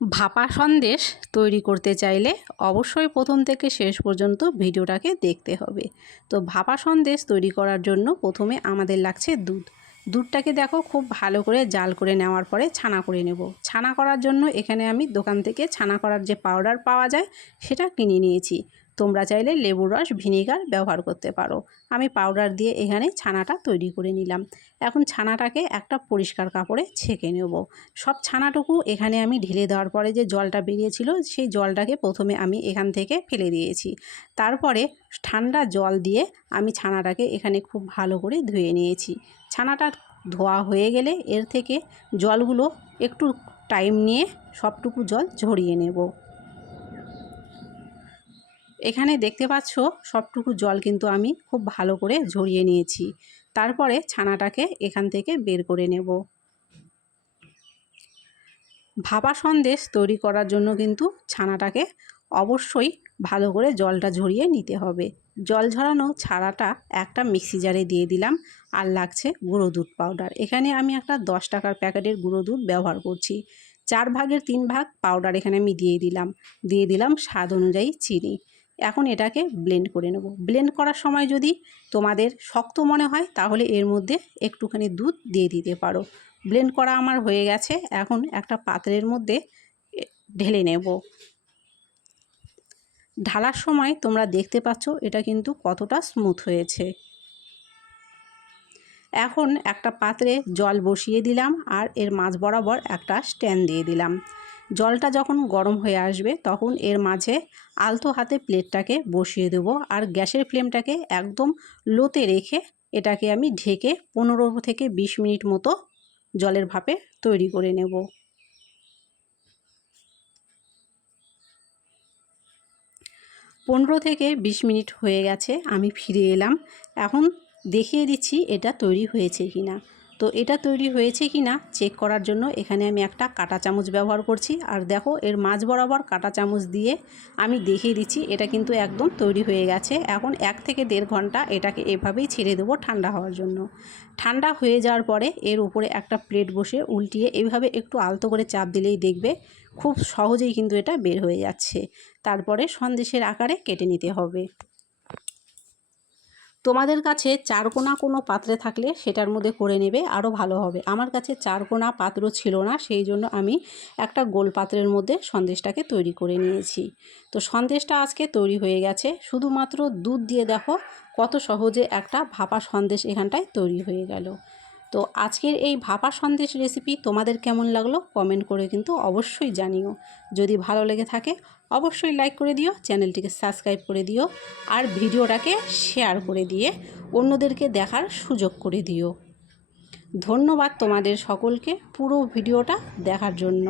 ভাপা সন্দেশ তৈরি করতে চাইলে অবশ্যই প্রথম থেকে শেষ পর্যন্ত ভিডিওটাকে দেখতে হবে। তো ভাপা সন্দেশ তৈরি করার জন্য প্রথমে আমাদের লাগছে দুধটাকে দেখো খুব ভালো করে জাল করে নেওয়ার পরে ছানা করে নেব। ছানা করার জন্য এখানে আমি দোকান থেকে ছানা করার যে পাউডার পাওয়া যায় সেটা কিনে নিয়েছি। তোমরা চাইলে লেবুর রস ভিনেগার ব্যবহার করতে পারো। আমি পাউডার দিয়ে এখানে ছানাটা তৈরি করে নিলাম। এখন ছানাটাকে একটা পরিষ্কার কাপড়ে ছেঁকে নেব। সব ছানাটুকু এখানে আমি ঢেলে দেওয়ার পরে যে জলটা বেরিয়েছিল সেই জলটাকে প্রথমে আমি এখান থেকে ফেলে দিয়েছি। তারপরে ঠান্ডা জল দিয়ে আমি ছানাটাকে এখানে খুব ভালো করে ধুয়ে নিয়েছি। ছানাটা ধোয়া হয়ে গেলে এর থেকে জলগুলো একটু টাইম নিয়ে সবটুকু জল ঝরিয়ে নেব। এখানে দেখতে পাচ্ছ সবটুকু জল কিন্তু আমি খুব ভালো করে ঝরিয়ে নিয়েছি। তারপরে ছানাটাকে এখান থেকে বের করে নেব। ভাপা সন্দেশ তৈরি করার জন্য কিন্তু ছানাটাকে অবশ্যই ভালো করে জলটা ঝরিয়ে নিতে হবে। জল ঝরানো ছানাটা একটা মিক্সি জারে দিয়ে দিলাম। আর লাগছে গুঁড়ো দুধ পাউডার। এখানে আমি একটা 10 টাকার প্যাকেটের গুঁড়ো দুধ ব্যবহার করছি। 4 ভাগের 3 ভাগ পাউডার এখানে আমি দিয়ে দিলাম স্বাদ অনুযায়ী চিনি। এখন এটাকে ব্লেন্ড করে নেব। ব্লেন্ড করার সময় যদি তোমাদের শক্ত মনে হয় তাহলে এর মধ্যে একটুখানি দুধ দিয়ে দিতে পারো। ব্লেন্ড করা আমার হয়ে গেছে। এখন একটা পাত্রের মধ্যে ঢেলে নেব। ঢালার সময় তোমরা দেখতে পাচ্ছ এটা কিন্তু কতটা স্মুথ হয়েছে। এখন একটা পাত্রে জল বসিয়ে দিলাম আর এর মাঝ বরাবর একটা স্ট্যান্ড দিয়ে দিলাম। জলটা যখন গরম হয়ে আসবে তখন এর মাঝে আলতো হাতে প্লেটটাকে বসিয়ে দেবো আর গ্যাসের ফ্লেমটাকে একদম লোতে রেখে এটাকে আমি ঢেকে 15 থেকে 20 মিনিট মতো জলের ভাপে তৈরি করে নেব। 15 থেকে 20 মিনিট হয়ে গেছে, আমি ফিরে এলাম। এখন দেখিয়ে দিচ্ছি এটা তৈরি হয়েছে কিনা। তো এটা তৈরি হয়েছে কিনা চেক করার জন্য এখানে আমি একটা কাঁটা চামচ ব্যবহার করছি। আর দেখো এর মাঝ বরাবর কাঁটা চামচ দিয়ে আমি দেখিয়ে দিচ্ছি এটা কিন্তু একদম তৈরি হয়ে গেছে। এখন 1 থেকে 1.5 ঘন্টা এটাকে এভাবেই ছেড়ে দেবো ঠান্ডা হওয়ার জন্য। ঠান্ডা হয়ে যাওয়ার পরে এর উপরে একটা প্লেট বসে উল্টিয়ে এইভাবে একটু আলতো করে চাপ দিলেই দেখবে খুব সহজেই কিন্তু এটা বের হয়ে যাচ্ছে। তারপরে সন্দেশের আকারে কেটে নিতে হবে। তোমাদের কাছে চারকোনা কোনো পাত্রে থাকলে সেটার মধ্যে করে নেবে, আরও ভালো হবে। আমার কাছে চারকোনা পাত্র ছিল না, সেই জন্য আমি একটা গোল পাত্রের মধ্যে সন্দেশটাকে তৈরি করে নিয়েছি। তো সন্দেশটা আজকে তৈরি হয়ে গেছে। শুধুমাত্র দুধ দিয়ে দেখো কত সহজে একটা ভাপা সন্দেশ এখানটায় তৈরি হয়ে গেল। তো আজকের এই ভাপা সন্দেশ রেসিপি তোমাদের কেমন লাগলো কমেন্ট করে কিন্তু অবশ্যই জানিও। যদি ভালো লেগে থাকে অবশ্যই লাইক করে দিও, চ্যানেলটিকে সাবস্ক্রাইব করে দিও আর ভিডিওটাকে শেয়ার করে দিয়ে অন্যদেরকে দেখার সুযোগ করে দিও। ধন্যবাদ তোমাদের সকলকে পুরো ভিডিওটা দেখার জন্য।